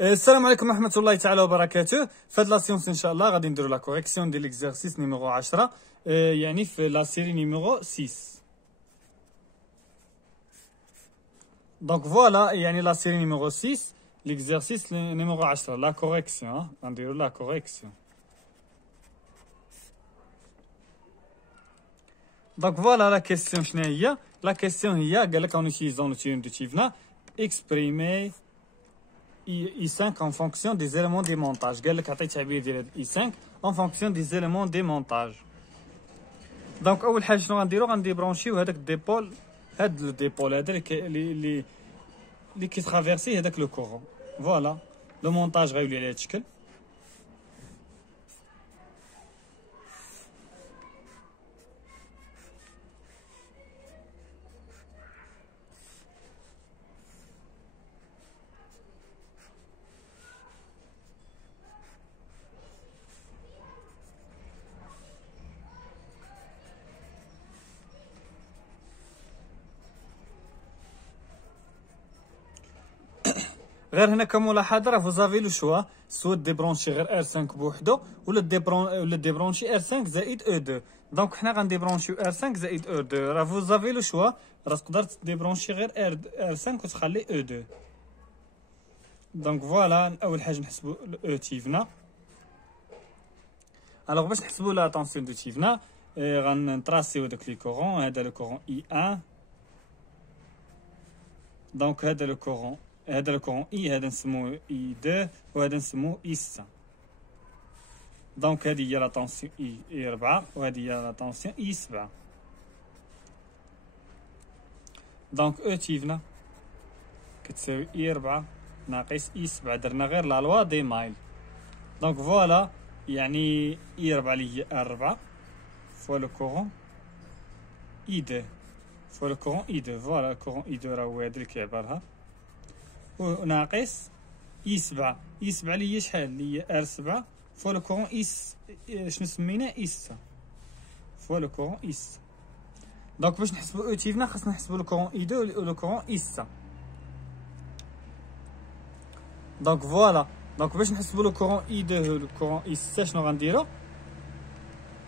السلام عليكم ورحمة الله تعالى وبركاته. في هاد لا سيونس ان شاء الله غادي نديرو لا كوريكسيون ديال ليكزارسيس نيميرو 10، يعني في لا سيري نيميرو 6. دونك فوالا يعني لا سيري نيميرو 6 ليكزارسيس نيميرو 10 لا كوريكسيون. غنديرو لا كوريكسيون. دونك فوالا لا كيسيون شنو هي؟ لا كيسيون هي قالك اون utilisant le théorème de Chivna exprimer I5 en fonction des éléments des montages. قال لك عطيت تعبير ديال I5 en fonction des éléments des montages. دونك اول حاجه شنو غنديرو؟ غنديبرونشيو هذاك الديبول، هاد الديبول هذا اللي كيترافيرسي هذاك لو كورون. فوالا لو مونتاج غيولي على هاد الشكل. غير هنا كملاحظه راه فوزافي لو شوا سوا ديبرونشي غير R5 بوحدو ولا ديبرونشي R5 زائد E2. دونك حنا غنديبرونشيو R5 زائد E2. راه فوزافي لو شوا، راه تقدر ديبرونشي غير R5 وتخلي E2. دونك فوالا اول حاجه نحسبوا E تيفنا. الوغ باش نحسبوا لا طونسيون دو تيفنا غنطراسيو داك لي كورون. هذا لو كورون I1، دونك هذا لو كورون اي، هذا نسموه I2 وهذا نسموه I6. دونك هذه هي لا طونسيون I4 وهذه هي لا طونسيون I7. دونك او تيفنا كتساوي I4 ناقص I7. درنا غير لا لوا دي مايل. دونك فوالا يعني I4 اللي هي R4 فوا لو كورون I2 فوا لو كورون I2. فوالا الكورون I2 راه هو هذا اللي كيعبرها، وناقص I7 اللي هي شحال؟ اللي هي R7 فوا لو كورون شنو سميناه I6 فوا لو كورون I6. دونك باش نحسبو او تيفنا خاصنا نحسبو لو كورون I2 ولو كورون I6. دونك فوالا دونك باش نحسبو لو كورون I2 ولو كورون I6 شنو غنديرو؟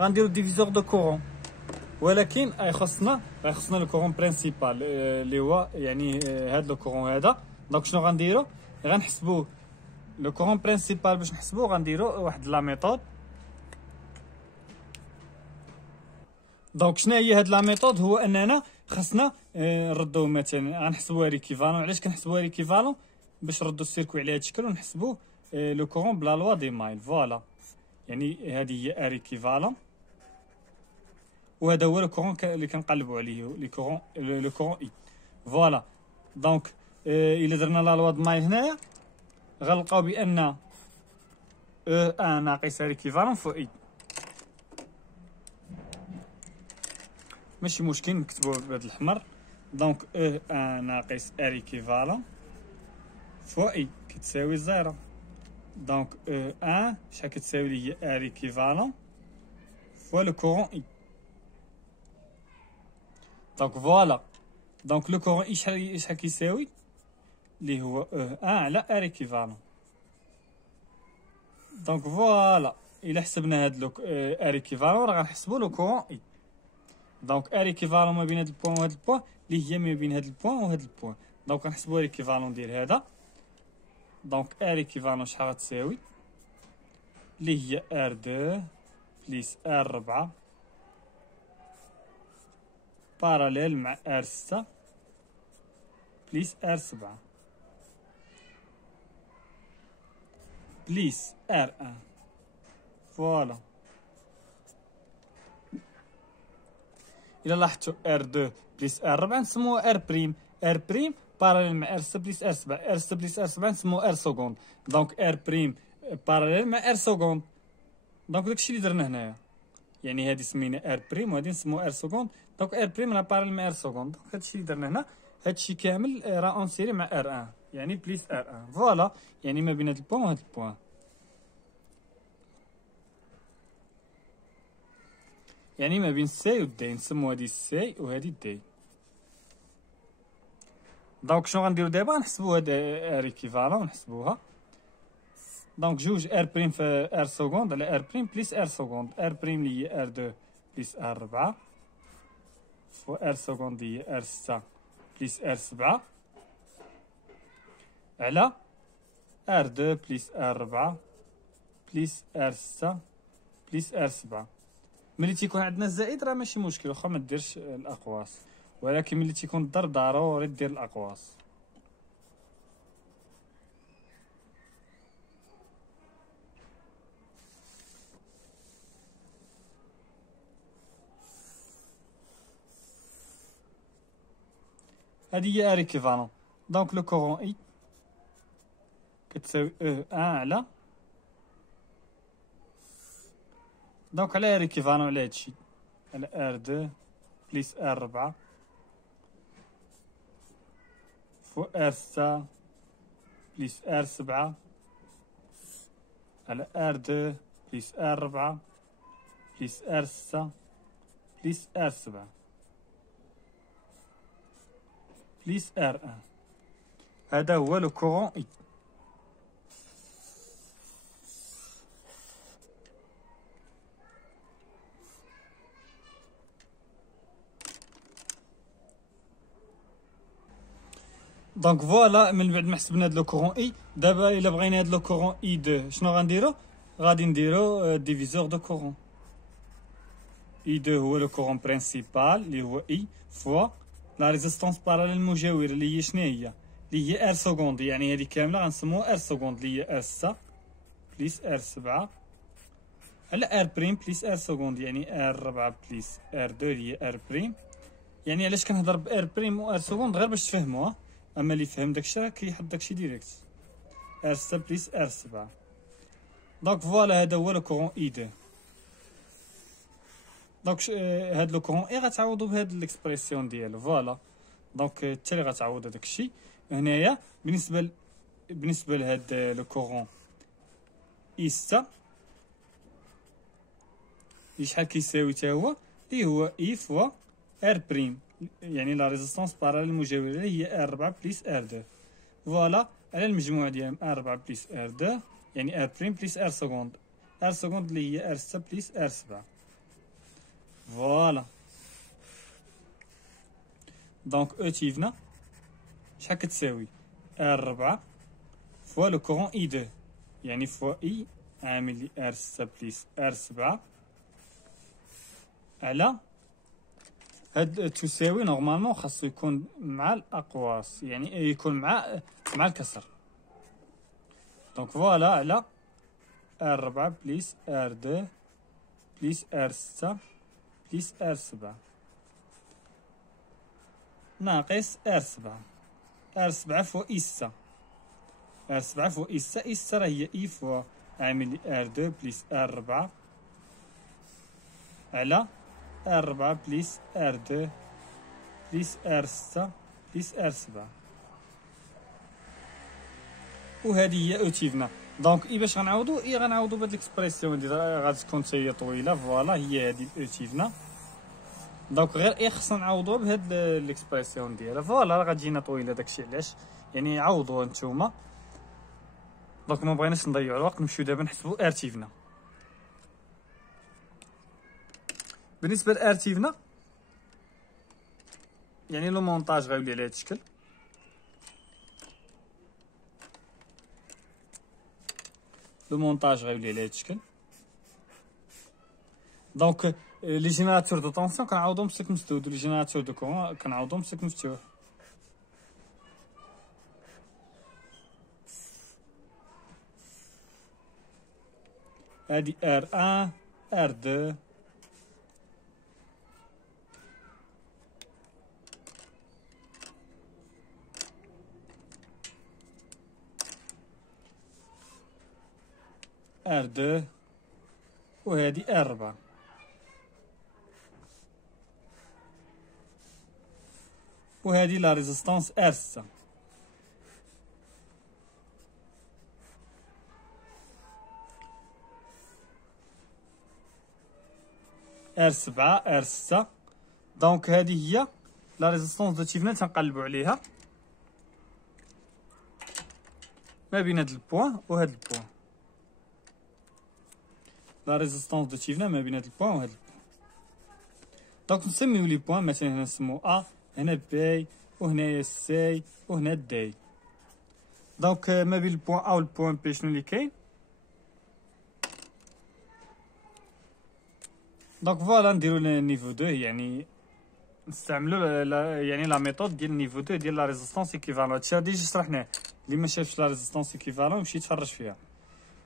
غنديرو ديفيزور دو كورون، ولكن يخصنا لو كورون برينسيبال اللي هو يعني هاد لو كورون هذا. دونك شنو غنديرو؟ غنحسبو لو كورون برينسيبال. باش نحسبو غنديرو واحد لا ميثود. دونك شنو هي هاد لا ميثود؟ هو اننا خاصنا نردو مثلا غنحسبوها ريكيفالون. علاش كنحسبوها ريكيفالون؟ باش نردو السيركوي على هاد الشكل ونحسبو لو كورون بلا لوا دي مايل. فوالا يعني هذه هي ريكيفالون، وهذا هو لو كورون اللي كنقلبوا عليه لو كورون اي. فوالا دونك الا درنا لا لوا د مايل هنايا غنلقاو بان او ان ناقص ريكيفالون فوا اي. ماشي مشكل نكتبوه بهذا الاحمر. دونك او ان ناقص ريكيفالون فوا اي كتساوي 0. دونك او ان شحال كتساوي لي هي ريكيفالون فوا لو كورون اي. دونك فوالا دونك لو كورون اي شحال كيساوي؟ اللي هو او ان على ار ايكيفالون. دونك فوالا الا حسبنا هاد لو ار ايكيفالون راه غنحسبو لو كورون اي. دونك ار ايكيفالون ما بين هاد البوان وهاد البوان اللي هي ما بين هاد البوان وهاد البوان. دونك غنحسبو ار ايكيفالون ديال هذا. دونك ار ايكيفالون شحال غتساوي؟ اللي هي R2 بليس R4 باراليل مع R6 بليس R7 بليس R1. فوالا إلا لاحظتو R2 بليس R4 نسموها R بريم. R بريم باراليل مع R6 بليس R7. R6 بليس R7 نسموها R سكوند. دونك R بريم باراليل مع R سكوند. دونك داكشي اللي درنا هنايا، يعني هادي سمينا R بريم وهادي نسموها R سكوند. دونك R بريم راه باراليل مع R سكوند. دونك هادشي اللي درنا هنا، هادشي كامل راه اون سيري مع R1 يعني بليس R1. فوالا يعني ما بين هاد البوان وهاد البوان، يعني ما بين سي و دي. نسمو هادي سي وهادي دي. دونك شنو غنديرو دابا؟ نحسبو هاد ار ايكيفالون نحسبوها. دونك جوج ار بريم في ار سكوند على ار بريم بليس ار سكوند. ار بريم اللي هي ار دو بليس ار 4 فوا ار سكوند اللي هي ار 6 بليس ار 7 على ار 2 بليس ار 4 بليس ار 6 بليس ار 7. ملي تيكون عندنا الزائد راه ماشي مشكل، واخا ما ديرش الاقواس، ولكن ملي تيكون الضرب ضروري دير الاقواس. هادي هي ار ايكيفالون. دونك لو كورون اي كتساوي او 1 على دونك على ار ايكيفالون على هادشي على ار 2 بليس ار 4 فوا ار 6 بليس ار 7 على ار 2 بليس ار 4 بليس ار 6 بليس ار 7 بليس ار 1. هذا هو لو كورون اي. دونك فوالا من بعد ما حسبنا هاد لو كورون اي، دابا الا بغينا هاد لو كورون اي 2 شنو غنديرو؟ غادي نديرو ديفيزور دو كورون. اي 2 هو لو كورون برينسيبال اللي هو اي فوا لا ريزيستونس باراليل المجاوره اللي هي شنو هي؟ اللي هي ار سكوند، يعني هذه كامله غنسموها ار سكوند اللي هي ار 6 بليس ار 7 على ار بريم بليس ار سكوند يعني ار 4 بليس ار 2 اللي هي ار بريم. يعني علاش كنهضر بار بريم و ار سكوند غير باش تفهموها، اما اللي فهم داكشي راه كيحط داكشي ديريكت. ار 6 بليس ار 7. دونك فوالا هذا هو لو كورون اي 2. دونك هاد لو كورون اي غتعوضو بهاد ليكسبرسيون ديالو فوالا. دونك انت اللي غتعوض هداك الشيء هنايا بالنسبه لهاد لو كورون اي 6 شحال كيساوي حتى هو اللي هو اي فوا ار بريم، يعني لا ريزيستونس باراليل المجاوره اللي هي ار 4 بليس ار 2 فوالا على المجموع ديالهم ار 4 بليس ار 2 يعني ار بريم بليس ار سكوند. ار سكوند اللي هي ار 6 بليس ار 7 فوالا. دونك اوتيفنا شحال كتساوي ار 4 فوا لو كورون اي 2 يعني فوا اي عامل لي ار 6 بليس ار 7 على هاد تساوي نورمالمون خاصو يكون مع الاقواس، يعني يكون مع الكسر. دونك فوالا على ار 4 بليس ار 2 بليس ار 6 بليس ار 7 ناقص ار 7. ار 7 فوا اي 6 ار 7 فوا اي 6 اي 6 راه هي اي فوا عامل لي ار 2 بليس ار 4 على ار 4 بليس ار 2 بليس ار 6 بليس ار 7 وهذه هي اوتيفنا. دونك اي باش غنعوضو غنعوضو بهاد ليكسبرسيون دي غادي تكون حتى هي طويله فوالا هي هذه اوتيفنا. دونك غير خصنا نعوضوها بهاد ليكسبرسيون ديالها فوالا راه غتجينا طويله داكشي علاش يعني عوضوها نتوما. دونك ما بغيناش نضيعوا الوقت نمشيو دابا نحسبوا ارتيفنا. بالنسبه لارتيفنا يعني لو مونطاج غيولي على هذا الشكل. لو مونطاج غيولي على هذا الشكل. دونك لي جينيراتور دو طونسيون كنعوضهم بسلك مسدود، ولي جينيراتور دو كورون كنعوضهم بسلك مفتوح. هادي ار 1 ار 2 ار 2 وهادي ار 4. وهادي لا ريزيستونس ار 6. ار 7 ار 6. دونك هذه هي لا ريزيستونس دو تيفنا تنقلبوا عليها ما بين هاد البوان وهاد البوان. لا ريزيستونس دو تيفنا ما بين هاد البوان وهاد البوان. دونك نسميو لي بوان، مثلا هنا نسمو ا، هنا بي، وهنايا سي، وهنا دي. دونك ما بين البوان ا والبوان بي شنو اللي كاين؟ دونك فوالا نديرو نيفو 2، يعني نستعملو يعني لا ميثود ديال نيفو 2 ديال لا ريزيستونس ايكيفالون. هادشي ديجا شرحناه، اللي ما شافش لا ريزيستونس ايكيفالون يمشي يتفرج فيها.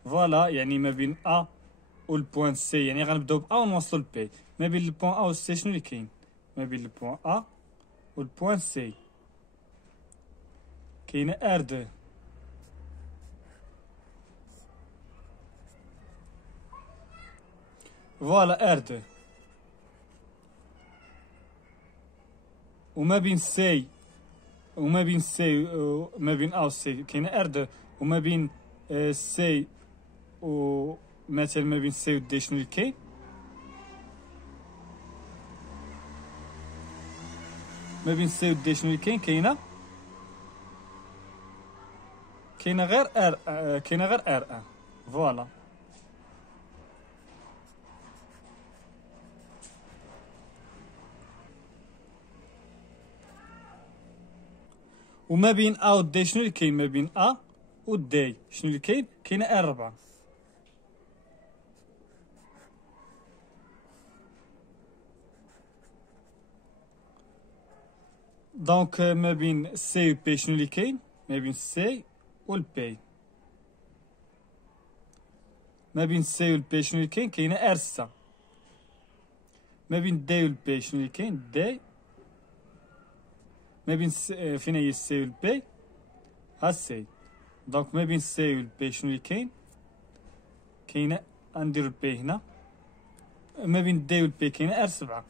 فوالا يعني ما بين ا والبوان سي، يعني غنبداو ب ا ونوصلو ل بي. ما بين البوان ا و سي شنو اللي كاين؟ ما بين البوان ا والبوان سي كاينه ار 2. فوالا ار 2. وما بين سي وما بين ا و سي كاينه ار 2. وما بين سي مثلا ما بين سي و دي شنو اللي كاين؟ ما بين سي و دي شنو اللي كاين؟ كاينه غير ار 1. فوالا. وما بين ا و دي شنو اللي كاين؟ ما بين ا و دي شنو اللي كاين؟ كاينه ار 4. دونك ما بين سي و بي شنو اللي كاين؟ ما بين سي و البي. ما بين سي و البي شنو اللي كاين؟ كاينه ار 6. ما بين دي و البي شنو اللي كاين؟ دي. ما بين فين هي السي و البي؟ ها سي. دونك ما بين سي و البي شنو اللي كاين؟ كاينه، غنديرو البي هنا. ما بين دي و البي كاينه ار 7.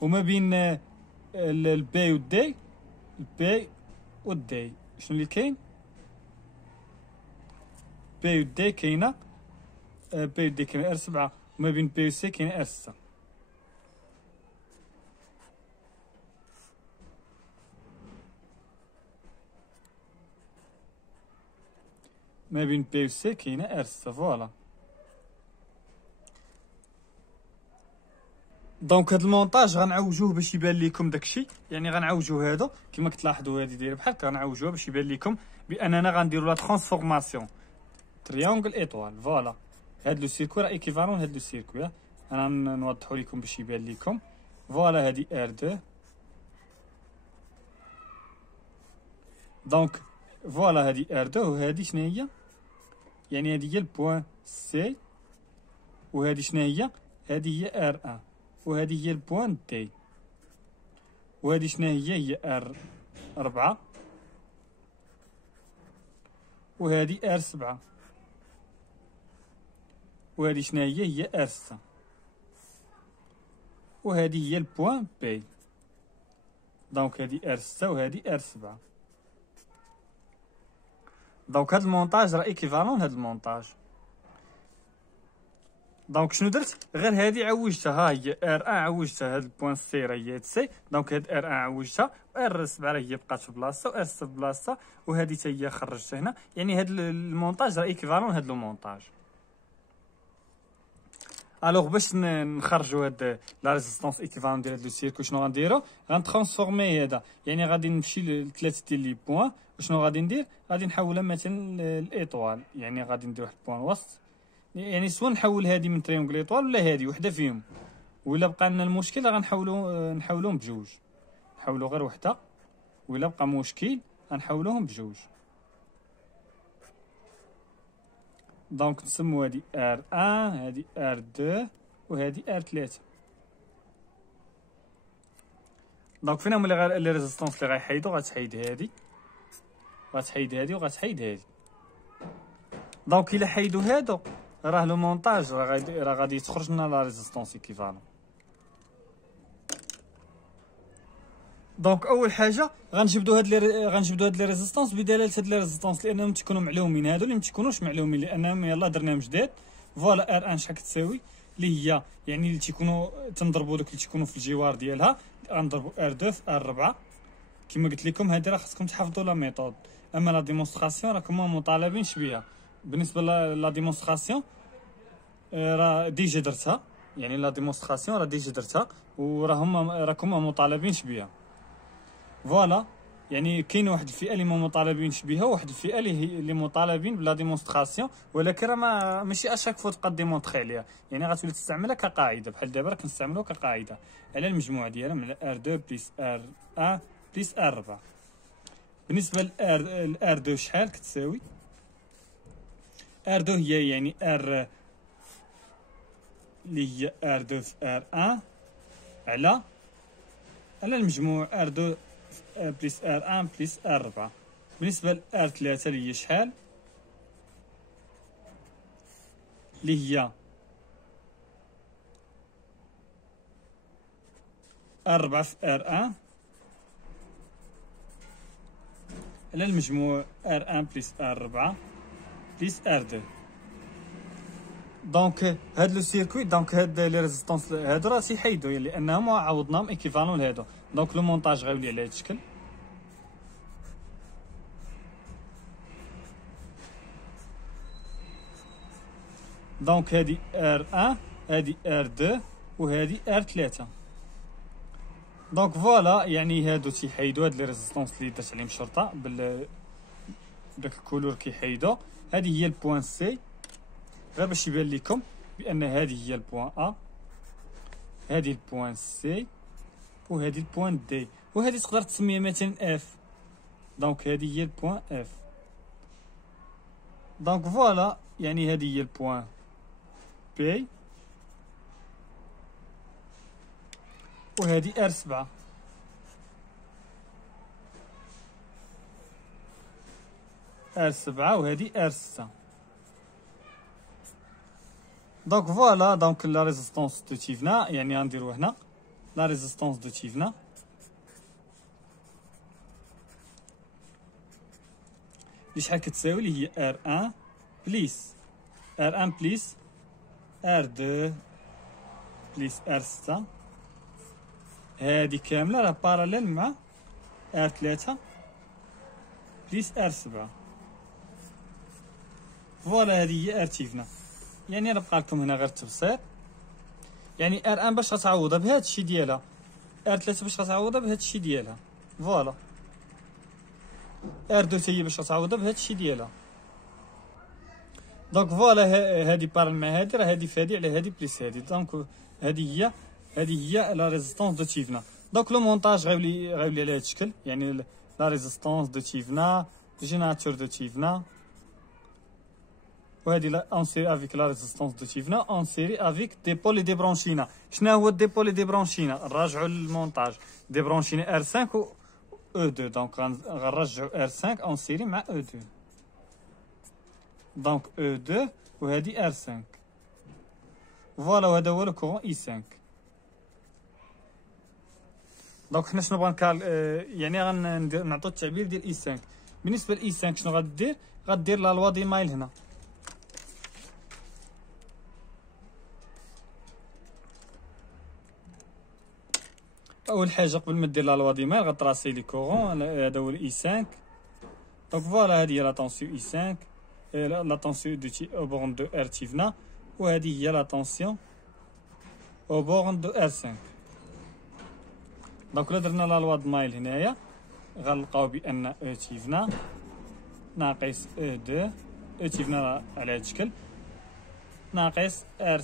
وما بين البي و الدي، البي و الدي شنو اللي كاين؟ بي و الدي كاينه بي و الدي كاينه ار 7. وما بين بي و سي كاينه ار 6. ما بين بي و سي كاينه ار 6. فوالا. دونك هاد المونطاج غنعوجوه باش يبان لكم داكشي، يعني غنعوجو هادو كما كتلاحظوا، هادي دايره بحال هكا، غنعوجوها باش يبان لكم باننا غنديروا لا ترانسفورماسيون تريونغل ايطوال. فوالا. هاد لو سيركوي راه ايكيفالون هاد لو سيركوي. انا نوضحو لكم باش يبان لكم. فوالا هادي ار 2. دونك فوالا هادي ار 2 وهادي شنو هي؟ يعني هادي هي البوان سي، وهادي شنو هي؟ هادي هي ار 1، وهادي هي البوان دي، وهادي شنو هي ار 4، وهادي ار 7، وهادي شنو هي ار 6، وهادي هي البوان بي. دونك هادي ار 6 وهادي ار 7. دونك هاد المونطاج راه ايكيفالون هاد المونطاج. دونك شنو درت؟ غير هادي عوجتها، ها هي ار 1 عوجتها، هاد البوان سي راه هي سي. دونك هاد ار 1 عوجتها، ار 7 راه هي بقات في بلاصتها، و ار 6 في بلاصتها، وهادي حتى هي خرجتها هنا. يعني هاد المونطاج راه ايكيفالون هاد لو مونطاج. الوغ باش نخرجوا هاد لا ريزيستونس ايكيفالون ديال هاد لو سيركو، شنو غنديرو؟ غنترانسفورمي هذا، يعني غادي نمشي لثلاثه ديال لي بوان. وشنو غادي ندير؟ غادي نحولها مثلا لايطوال، يعني غادي ندير واحد البوان وسط، يعني سوا نحول هادي من تريونغل ايطوال ولا هادي وحده فيهم. ولا بقى لنا المشكل غنحولوهم بجوج، نحولو غير وحده. ولا بقى مشكل غنحولوهم بجوج. دونك نسمو هادي ار 1، هادي ار 2، وهادي ار 3. دونك فين هما لي ريزيستونس اللي غيحيدو؟ غتحيد هادي، غتحيد هادي، وغتحيد هادي. دونك الا حيدو هادو راه لو مونطاج راه غادي تخرج لنا لا ريزيستونس ايكيفالون. دونك اول حاجه غنجبدو هاد لي ريزيستونس بدلاله هاد لي ريزيستونس، لانهم تيكونوا معلومين. هادو اللي متيكونوش معلومين لانهم يلاه درناهم جداد. فوالا ار 1 شحال كتساوي؟ اللي هي يعني اللي تيكونوا تنضربوا دوك اللي تيكونوا في الجوار ديالها، غنضربوا ار 2 في ار 4. كما قلت لكم هادي راه خاصكم تحفظوا لا ميثود، اما لا ديمونستراسيون راكم مطالبينش بها. بالنسبه لا ديمونستراسيون راه ديجا درتها، يعني لا ديمونستراسيون راه ديجا درتها راكم مطالبينش بها. فوالا، يعني كاين واحد الفئه اللي ما مطالبينش بها، وواحد الفئه اللي مطالبين بلا ديمونستراسيون، ولكن راه ماشي اشاك فوا تبقى ديمونطري عليها، يعني غتولي تستعملها كقاعده. بحال دابا راه كنستعملوها كقاعده على المجموع ديالها من R2 بلس R1 بلس R4. بالنسبه ل R2 شحال كتساوي؟ R2 هي يعني R اللي هي R2 في R1 على المجموع R2 بلس R1 بلس R4. بالنسبة ل R3 اللي هي شحال؟ اللي هي R4 في R1 على المجموع R1 بلس R4 بلس R2. دونك هاد لو سيركوي، دونك هاد لي ريزيستونس هادو راه تيحيدو، لانهم عوضناهم ايكيفالون لهادو. دونك لو مونتاج غيولي على هاد الشكل. دونك هادي R1 هادي R2 وهادي R3. دونك فوالا، يعني هادو تيحيدو هاد لي ريزيستونس اللي درت عليهم شرطه بداك الكولور كيحيدو. هادي هي البوان سي، غير باش يبان لكم بان هذه هي البوان ا، هذه البوان سي، وهذه البوان دي، وهذه تقدر تسميها مثلا اف. دونك هذه هي البوان اف. دونك فوالا، يعني هذه هي البوان بي، وهذه R7. R7 وهذه R6. دونك فوالا، دونك لا ريزيستونس دو تيفنا، يعني غنديرو هنا لا ريزيستونس دو تيفنا اللي شحال كتساوي، اللي هي R1 بليس R1 بليس R2 بليس R6. هادي كامله راه باراليل مع R3 بليس R7. فوالا، هذه هي R تيفنا. يعني راه بقى لكم هنا غير التبسيط، يعني R1 باش غتعوضها بهذا الشيء ديالها، R3 باش غتعوضها بهذا الشيء ديالها، فوالا. R2 حتى هي باش غتعوضها بهذا الشيء ديالها. دونك فوالا، هادي بارل مع هادي، راه هادي فادي على هادي بليس هادي. دونك هادي هي لا ريزيستونس دو تيفنا. دونك لو مونتاج غيولي على هاد الشكل، يعني لا ريزيستونس دو تيفنا، جينيراتور دو تيفنا، وهذه لا اون سيري افيك لا ريزيستونس دو تيفنا اون سيري افيك ديبول لي ديبرونشينا. شنو هو الديبول لي ديبرونشينا؟ نراجعوا للمونتاج، ديبرونشينا R5 و E2. دونك غنرجعوا R5 اون سيري مع E2. دونك E2 وهذه R5. فوالا، وهذا هو لو كورون I5. دونك حنا شنو بغا يعني غنعطوا التعبير ديال I5. بالنسبه ل I5 شنو غدير؟ غدير لا لوا دي مايل هنا. اول حاجه قبل ما دير لا لوا دي مايل غتراسي لي كورون. هذا هو الاي 5. دونك فوالا، هذه هي لا طونسيون اي 5، لا طونسيون دو تي او بورن دو ار تيفنا، وهذه هي لا طونسيون او بورن دو ار 5. دونك الا درنا لا لوا دو مايل هنايا غنلقاو بان او تيفنا ناقص او 2، او تيفنا على هذا الشكل ناقص ار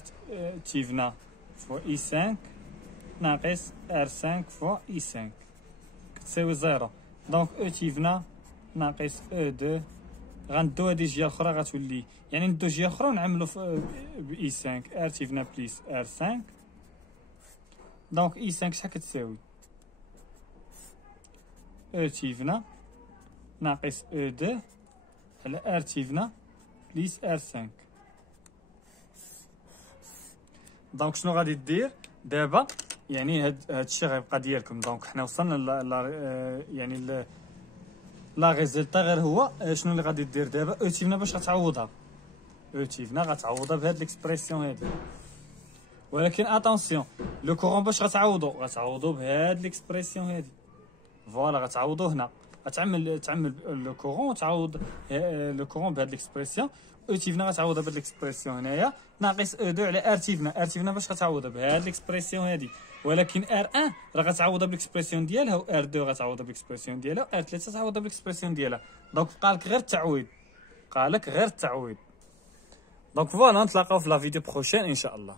تيفنا فوا اي 5 ناقص R5 فوا I5 كتساوي 0. دونك او تيفنا ناقص O2. غندو هادي جهه اخرى غتولي، يعني ندو جهه اخرى ونعملو ب I5 R تيفنا بليس R5. دونك I5 شحال كتساوي؟ او تيفنا ناقص O2 على R تيفنا بليس R5. دونك شنو غادي دير دابا؟ يعني هاد الشيء غيبقى ديالكم. دونك حنا وصلنا يعني لا ريزلتا، غير هو شنو اللي غادي دير دابا؟ او تيفنا باش غتعوضها، او تيفنا غتعوضها بهاد ليكسبرسيون هادي. ولكن اتونسيون، لو كورون باش غتعوضو بهاد ليكسبرسيون هادي. فوالا، غتعوضو هنا، تعمل لو كورون وتعوض لو كورون بهاد ليكسبرسيون. او تيفنا غتعوضها بهاد ليكسبرسيون هنايا ناقص او 2 على ار تيفنا. ار تيفنا باش غتعوضها بهاد ليكسبرسيون هادي، ولكن ار 1 راه غتعوضها بالاكسبرسيون ديالها، و ار 2 غتعوضها بالاكسبرسيون ديالها، و ار 3 تعوضها بالاكسبرسيون ديالها. دونك بقالك غير التعويض، بقالك غير التعويض. دونك فوالا نتلاقاو في لا فيديو بروشين ان شاء الله.